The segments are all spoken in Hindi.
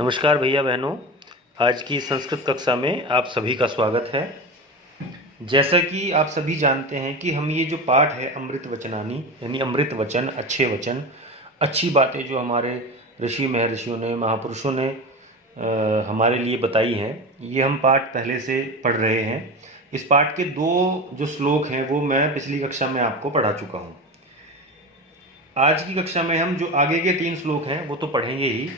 नमस्कार भैया बहनों, आज की संस्कृत कक्षा में आप सभी का स्वागत है। जैसा कि आप सभी जानते हैं कि हम ये जो पाठ है अमृत वचनानी यानी अमृत वचन, अच्छे वचन, अच्छी बातें जो हमारे ऋषि महर्षियों ने, महापुरुषों ने हमारे लिए बताई हैं, ये हम पाठ पहले से पढ़ रहे हैं। इस पाठ के 2 जो श्लोक हैं वो मैं पिछली कक्षा में आपको पढ़ा चुका हूँ। आज की कक्षा में हम जो आगे के 3 श्लोक हैं वो तो पढ़ेंगे ही।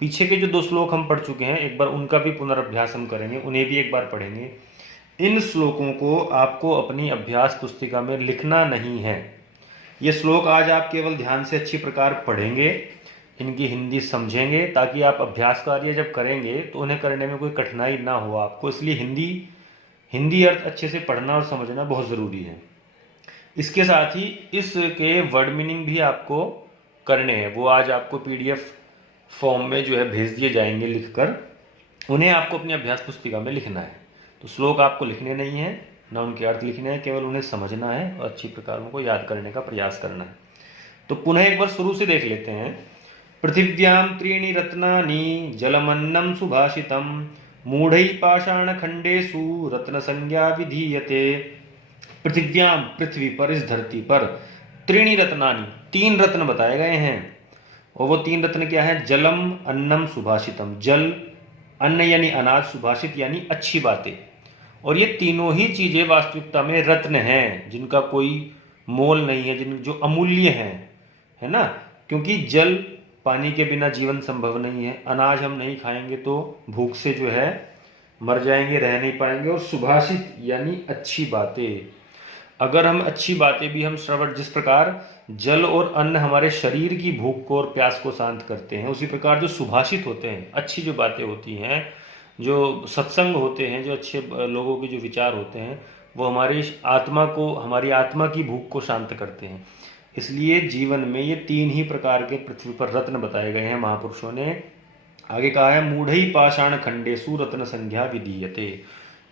पीछे के जो 2 श्लोक हम पढ़ चुके हैं, एक बार उनका भी पुनर्अभ्यास हम करेंगे, उन्हें भी एक बार पढ़ेंगे। इन श्लोकों को आपको अपनी अभ्यास पुस्तिका में लिखना नहीं है। ये श्लोक आज आप केवल ध्यान से अच्छी प्रकार पढ़ेंगे, इनकी हिंदी समझेंगे, ताकि आप अभ्यास कार्य जब करेंगे तो उन्हें करने में कोई कठिनाई ना हो आपको। इसलिए हिंदी अर्थ अच्छे से पढ़ना और समझना बहुत ज़रूरी है। इसके साथ ही इसके वर्ड मीनिंग भी आपको करने हैं, वो आज आपको PDF फॉर्म में जो है भेज दिए जाएंगे लिखकर, उन्हें आपको अपनी अभ्यास पुस्तिका में लिखना है। तो श्लोक आपको लिखने नहीं है, ना उनके अर्थ लिखने हैं, केवल उन्हें समझना है और अच्छी प्रकार उनको याद करने का प्रयास करना है। तो पुनः एक बार शुरू से देख लेते हैं। पृथिव्यां त्रीणि रत्नानि जलमन्नं सुभाषितं मूढ़ै पाषाणखंडेषु रत्न संज्ञा विधीयते। पृथिव्यां, पृथ्वी पर, इस धरती पर, त्रीणि रत्नानि, 3 रत्न बताए गए हैं। और वो 3 रत्न क्या है? जलम, अन्नम, सुभाषितम। जल, अन्न यानी अनाज, सुभाषित यानी अच्छी बातें। और ये तीनों ही चीजें वास्तविकता में रत्न हैं, जिनका कोई मोल नहीं है, जो अमूल्य हैं, है ना। क्योंकि जल, पानी के बिना जीवन संभव नहीं है। अनाज हम नहीं खाएंगे तो भूख से जो है मर जाएंगे, रह नहीं पाएंगे। और सुभाषित यानी अच्छी बातें। अगर हम अच्छी बातें भी हम श्रवण, जिस प्रकार जल और अन्न हमारे शरीर की भूख को और प्यास को शांत करते हैं, उसी प्रकार जो सुभाषित होते हैं, अच्छी जो बातें होती हैं, जो सत्संग होते हैं, जो अच्छे लोगों के जो विचार होते हैं, वो हमारी आत्मा की भूख को शांत करते हैं। इसलिए जीवन में ये 3 ही प्रकार के पृथ्वी पर रत्न बताए गए हैं महापुरुषों ने। आगे कहा है मूढ़ई पाषाण खंडेषु रत्न संज्ञा विधीयते।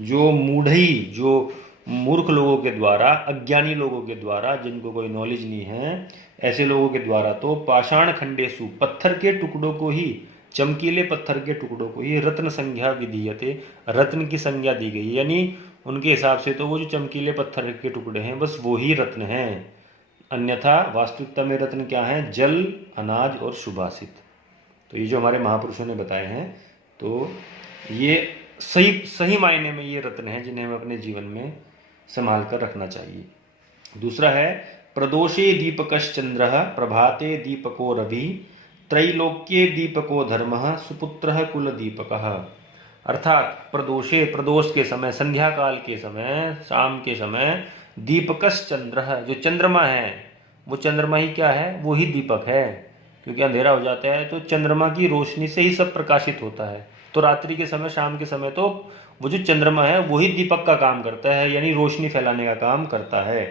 जो मूढ़ई, जो मूर्ख लोगों के द्वारा, अज्ञानी लोगों के द्वारा, जिनको कोई नॉलेज नहीं है, ऐसे लोगों के द्वारा तो पाषाण खंडेषु, पत्थर के टुकड़ों को ही, चमकीले पत्थर के टुकड़ों को ही रत्न संज्ञा विधीयते, रत्न की संज्ञा दी गई। यानी उनके हिसाब से तो वो जो चमकीले पत्थर के टुकड़े हैं बस वो ही रत्न हैं। अन्यथा वास्तविकता में रत्न क्या है? जल, अनाज और सुभाषित। तो ये जो हमारे महापुरुषों ने बताए हैं, तो ये सही मायने में ये रत्न हैं, जिन्हें हमें अपने जीवन में संभाल कर रखना चाहिए। दूसरा है प्रदोषे दीपकश्चंद्रः प्रभाते दीपको रवि त्रैलोक्ये दीपको धर्मः सुपुत्रः कुल दीपकः। अर्थात प्रदोषे, प्रदोष के समय, संध्या काल के समय, शाम के समय, दीपकश्चंद्रः, जो चंद्रमा है, वो चंद्रमा ही क्या है? वो ही दीपक है। क्योंकि अंधेरा हो जाता है तो चंद्रमा की रोशनी से ही सब प्रकाशित होता है। तो रात्रि के समय, शाम के समय तो वो जो चंद्रमा है वही दीपक का काम करता है, यानी रोशनी फैलाने का काम करता है।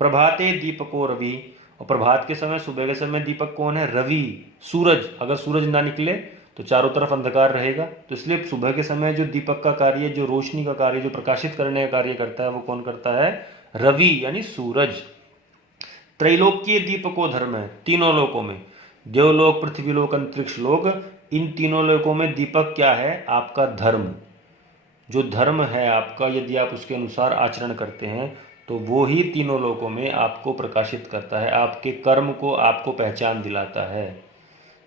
प्रभाते दीपको रवि, और प्रभात के समय, सुबह के समय दीपक कौन है? रवि, सूरज। अगर सूरज ना निकले तो चारों तरफ अंधकार रहेगा। तो इसलिए सुबह के समय जो दीपक का कार्य, जो रोशनी का कार्य, जो प्रकाशित करने का कार्य करता है, वो कौन करता है? रवि यानी सूरज। त्रैलोक्य दीपको धर्म है, तीनों लोकों में, देवलोक, पृथ्वीलोक, अंतरिक्ष लोक, इन तीनों लोकों में दीपक क्या है? आपका धर्म। जो धर्म है आपका, यदि आप उसके अनुसार आचरण करते हैं तो वो ही तीनों लोकों में आपको प्रकाशित करता है, आपके कर्म को आपको पहचान दिलाता है।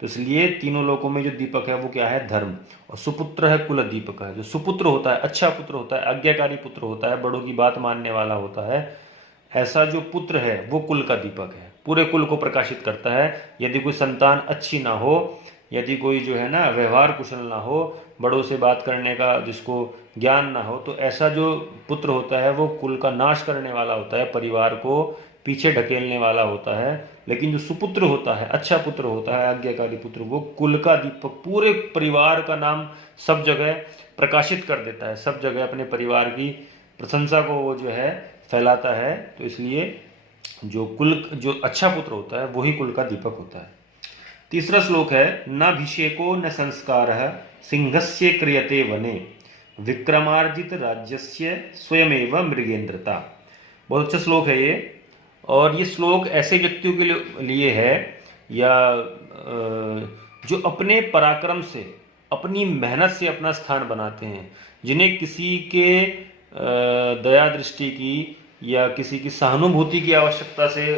तो इसलिए तीनों लोकों में जो दीपक है वो क्या है? धर्म। और सुपुत्र है कुल दीपक है। जो सुपुत्र होता है, अच्छा पुत्र होता है, आज्ञाकारी पुत्र होता है, बड़ों की बात मानने वाला होता है, ऐसा जो पुत्र है वो कुल का दीपक है, पूरे कुल को प्रकाशित करता है। यदि कोई संतान अच्छी ना हो, यदि कोई जो है ना व्यवहार कुशल ना हो, बड़ों से बात करने का जिसको ज्ञान ना हो, तो ऐसा जो पुत्र होता है वो कुल का नाश करने वाला होता है, परिवार को पीछे ढकेलने वाला होता है। लेकिन जो सुपुत्र होता है, अच्छा पुत्र होता है, आज्ञाकारी पुत्र, वो कुल का दीपक, पूरे परिवार का नाम सब जगह प्रकाशित कर देता है, सब जगह अपने परिवार की प्रशंसा को वो जो है फैलाता है। तो इसलिए जो अच्छा पुत्र होता है वही कुल का दीपक होता है। तीसरा श्लोक है नाभिषेको न संस्कारः सिंहस्य क्रियते वने विक्रमार्जित राज्यस्य स्वयमेव मृगेंद्रता। बहुत अच्छा श्लोक है ये। और ये श्लोक ऐसे व्यक्तियों के लिए है या जो अपने पराक्रम से अपनी मेहनत से अपना स्थान बनाते हैं, जिन्हें किसी के दया दृष्टि की या किसी की सहानुभूति की आवश्यकता से,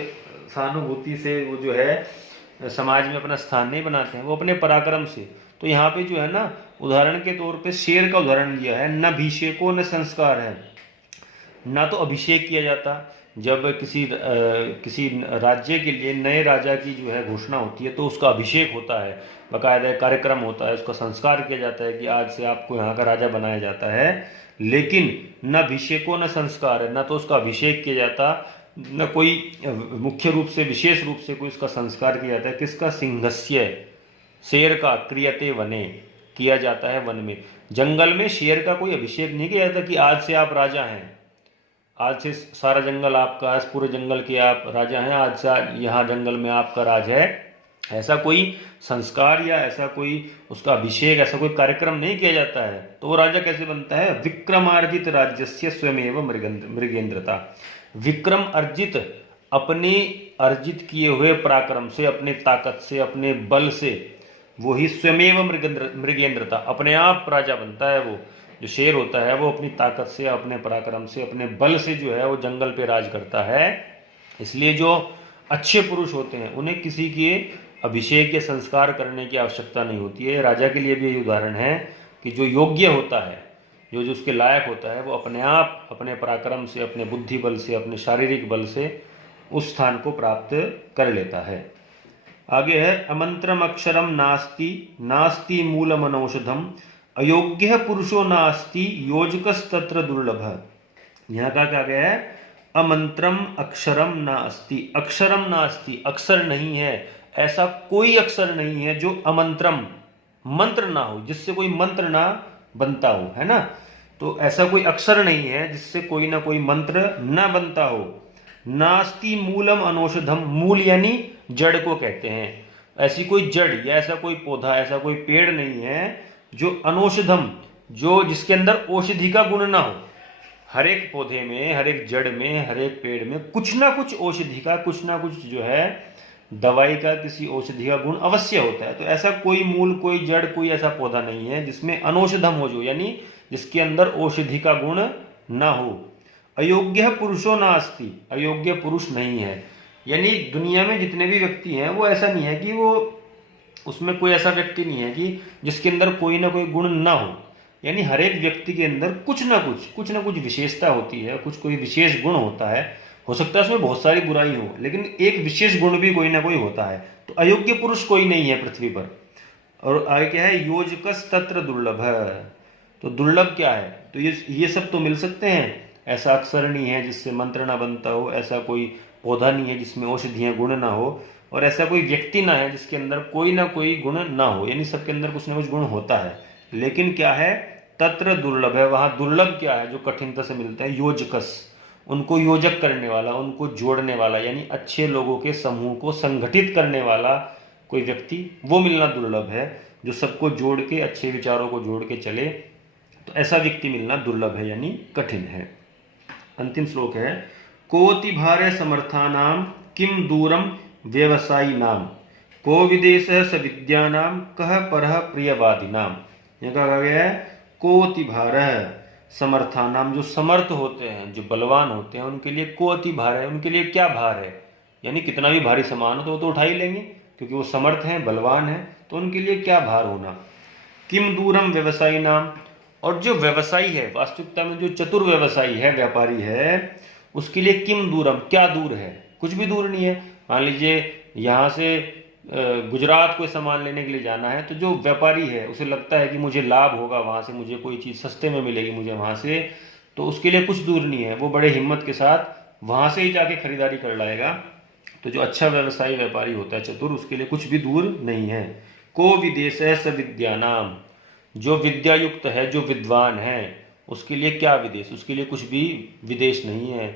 सहानुभूति से वो जो है समाज में अपना स्थान नहीं बनाते हैं, वो अपने पराक्रम से। तो यहाँ पे जो है ना, उदाहरण के तौर पे शेर का उदाहरण दिया है, न अभिषेको न संस्कार है। ना तो अभिषेक किया जाता, जब किसी राज्य के लिए नए राजा की जो है घोषणा होती है तो उसका अभिषेक होता है, बाकायदा कार्यक्रम होता है, उसका संस्कार किया जाता है कि आज से आपको यहाँ का राजा बनाया जाता है। लेकिन न अभिषेको न संस्कार है, न तो उसका अभिषेक किया जाता, न कोई मुख्य रूप से विशेष रूप से कोई उसका संस्कार किया जाता है। किसका? सिंहस्य, शेर का, क्रियते वने, किया जाता है वन में। जंगल में शेर का कोई अभिषेक नहीं किया जाता कि आज से आप राजा हैं, आज से सारा जंगल आपका, आज पूरे जंगल के आप राजा हैं, आज से यहाँ जंगल में आपका राज है। ऐसा कोई संस्कार या ऐसा कोई उसका अभिषेक, ऐसा कोई कार्यक्रम नहीं किया जाता है। तो वो राजा कैसे बनता है? विक्रमार्जित राज्यस्य स्वयमेव मृगेंद्रता। विक्रम अर्जित, अपने अर्जित किए हुए पराक्रम से, अपने ताकत से, अपने बल से, वो ही स्वयमेव मृगेंद्रता, अपने आप राजा बनता है। वो जो शेर होता है वो अपनी ताकत से, अपने पराक्रम से, अपने बल से जो है वो जंगल पे राज करता है। इसलिए जो अच्छे पुरुष होते हैं उन्हें किसी के अभिषेक या संस्कार करने की आवश्यकता नहीं होती है। राजा के लिए भी यही उदाहरण है कि जो योग्य होता है, जो जो उसके लायक होता है, वो अपने आप, अपने पराक्रम से, अपने बुद्धि बल से, अपने शारीरिक बल से उस स्थान को प्राप्त कर लेता है। आगे है, अमंत्रम अक्षरम नास्ति, नास्ति मूलम अनौषधम, अयोग्य पुरुषो नास्ति, योजकस्तत्र दुर्लभ। यहाँ का क्या गया है? अमंत्रम अक्षरम नास्ति, अक्षरम नास्ति, अक्षर नहीं है, ऐसा कोई अक्षर नहीं है जो अमंत्रम, मंत्र ना हो, जिससे कोई मंत्र ना बनता हो, है ना। तो ऐसा कोई अक्षर नहीं है जिससे कोई ना कोई मंत्र ना बनता हो। नास्ति मूलम अनौषधम, मूल यानी जड़ को कहते हैं। ऐसी कोई जड़ या ऐसा कोई पौधा, ऐसा कोई पेड़ नहीं है जो अनौषधम, जो जिसके अंदर औषधि का गुण ना हो। हर एक पौधे में, हर एक जड़ में, हर एक पेड़ में कुछ ना कुछ औषधि का, कुछ ना कुछ जो है दवाई का, किसी औषधि का गुण अवश्य होता है। तो ऐसा कोई मूल, कोई जड़, कोई ऐसा पौधा नहीं है जिसमें अनौषधम हो, जो यानी जिसके अंदर औषधि का गुण ना हो। अयोग्य पुरुषो नास्ति, अयोग्य पुरुष नहीं है, यानी दुनिया में जितने भी व्यक्ति हैं वो ऐसा नहीं है कि वो, उसमें कोई ऐसा व्यक्ति नहीं है कि जिसके अंदर कोई ना कोई गुण ना हो। यानी हर एक व्यक्ति के अंदर कुछ ना कुछ विशेषता होती है, कुछ कोई विशेष गुण होता है। हो सकता है उसमें बहुत सारी बुराई हो, लेकिन एक विशेष गुण भी कोई ना कोई होता है। तो अयोग्य पुरुष कोई नहीं है पृथ्वी पर। और आगे क्या है? योजकस तत्र दुर्लभ। तो दुर्लभ क्या है? तो ये सब तो मिल सकते हैं। ऐसा अक्षर नहीं है जिससे मंत्र ना बनता हो, ऐसा कोई पौधा नहीं है जिसमें औषधियाँ गुण ना हो, और ऐसा कोई व्यक्ति ना है जिसके अंदर कोई ना कोई गुण ना हो। यानी सबके अंदर कुछ ना कुछ गुण होता है, लेकिन क्या है? तत्र दुर्लभ है। वहाँ दुर्लभ क्या है? जो कठिनता से मिलता है, योजकस, उनको योजक करने वाला, उनको जोड़ने वाला, यानी अच्छे लोगों के समूह को संगठित करने वाला कोई व्यक्ति, वो मिलना दुर्लभ है। जो सबको जोड़ के, अच्छे विचारों को जोड़ के चले, तो ऐसा व्यक्ति मिलना दुर्लभ है, यानी कठिन है। अंतिम श्लोक है, कोति भारे समर्थानाम किम दूरम व्यवसायी नाम, को विदेश स विद्यानाम कह परह प्रियवादिनाम। यह कहा गया है, कोति भार समर्थानाम, जो समर्थ होते हैं, जो बलवान होते हैं, उनके लिए कोति भार है। उनके लिए क्या भार है? यानी कितना भी भारी सामान हो तो वो तो उठा ही लेंगे, क्योंकि वो समर्थ हैं, बलवान हैं। तो उनके लिए क्या भार होना? किम दूरम व्यवसायी नाम, और जो व्यवसायी है, वास्तविकता में जो चतुर व्यवसायी है, व्यापारी है, उसके लिए किम दूरम, क्या दूर है? कुछ भी दूर नहीं है। मान लीजिए यहाँ से गुजरात कोई सामान लेने के लिए जाना है, तो जो व्यापारी है उसे लगता है कि मुझे लाभ होगा वहाँ से, मुझे कोई चीज़ सस्ते में मिलेगी मुझे वहाँ से, तो उसके लिए कुछ दूर नहीं है। वो बड़े हिम्मत के साथ वहाँ से ही जाके खरीदारी कर लाएगा। तो जो अच्छा व्यवसायी व्यापारी होता है, चतुर, उसके लिए कुछ भी दूर नहीं है। को विदेश स विद्यानाम, जो विद्या युक्त है, जो विद्वान है, उसके लिए क्या विदेश? उसके लिए कुछ भी विदेश नहीं है।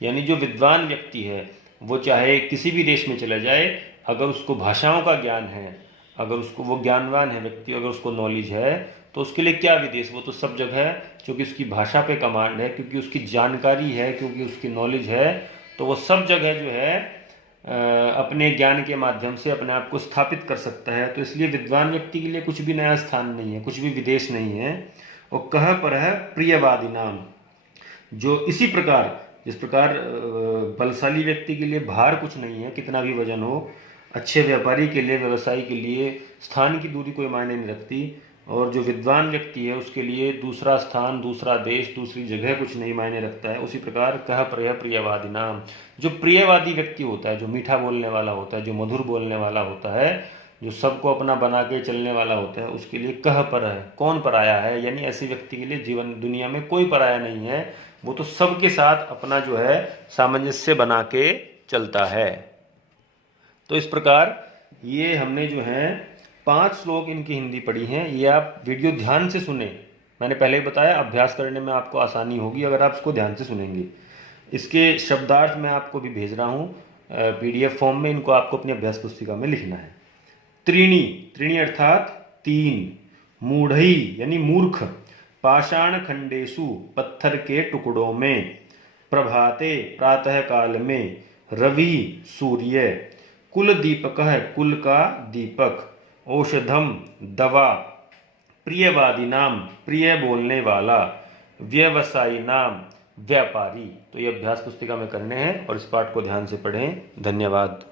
यानी जो विद्वान व्यक्ति है वो चाहे किसी भी देश में चला जाए, अगर उसको भाषाओं का ज्ञान है, अगर उसको, वो ज्ञानवान है व्यक्ति, अगर उसको नॉलेज है, तो उसके लिए क्या विदेश? वो तो सब जगह, क्योंकि उसकी भाषा पे कमांड है, क्योंकि उसकी जानकारी है, क्योंकि उसकी नॉलेज है, तो वो सब जगह जो है अपने ज्ञान के माध्यम से अपने आप को स्थापित कर सकता है। तो इसलिए विद्वान व्यक्ति के लिए कुछ भी नया स्थान नहीं है, कुछ भी विदेश नहीं है। और कह पर है प्रियवादी नाम, जो इसी प्रकार जिस प्रकार बलशाली व्यक्ति के लिए भार कुछ नहीं है, कितना भी वजन हो, अच्छे व्यापारी के लिए, व्यवसायी के लिए स्थान की दूरी कोई मायने नहीं रखती। और जो विद्वान व्यक्ति है उसके लिए दूसरा स्थान, दूसरा देश, दूसरी जगह कुछ नहीं मायने रखता है। उसी प्रकार कह प्रियवादी नाम, जो प्रियवादी व्यक्ति होता है, जो मीठा बोलने वाला होता है, जो मधुर बोलने वाला होता है, जो सबको अपना बना के चलने वाला होता है, उसके लिए कह पर है, कौन पराया है। यानी ऐसे व्यक्ति के लिए जीवन दुनिया में कोई पराया नहीं है, वो तो सबके साथ अपना जो है सामंजस्य बना के चलता है। तो इस प्रकार ये हमने जो है 5 श्लोक इनकी हिंदी पढ़ी हैं। ये आप वीडियो ध्यान से सुने, मैंने पहले ही बताया अभ्यास करने में आपको आसानी होगी अगर आप इसको ध्यान से सुनेंगे। इसके शब्दार्थ मैं आपको भी भेज रहा हूँ PDF फॉर्म में, इनको आपको अपनी अभ्यास पुस्तिका में लिखना है। त्रीणी, त्रीणी अर्थात 3, मूढ़ई यानी मूर्ख, पाषाण खंडेशु पत्थर के टुकड़ों में, प्रभाते प्रातः काल में, रवि सूर्य, कुल दीपक है कुल का दीपक, औषधम दवा, प्रियवादी नाम प्रिय बोलने वाला, व्यवसायी नाम व्यापारी। तो ये अभ्यास पुस्तिका में करने हैं और इस पाठ को ध्यान से पढ़ें। धन्यवाद।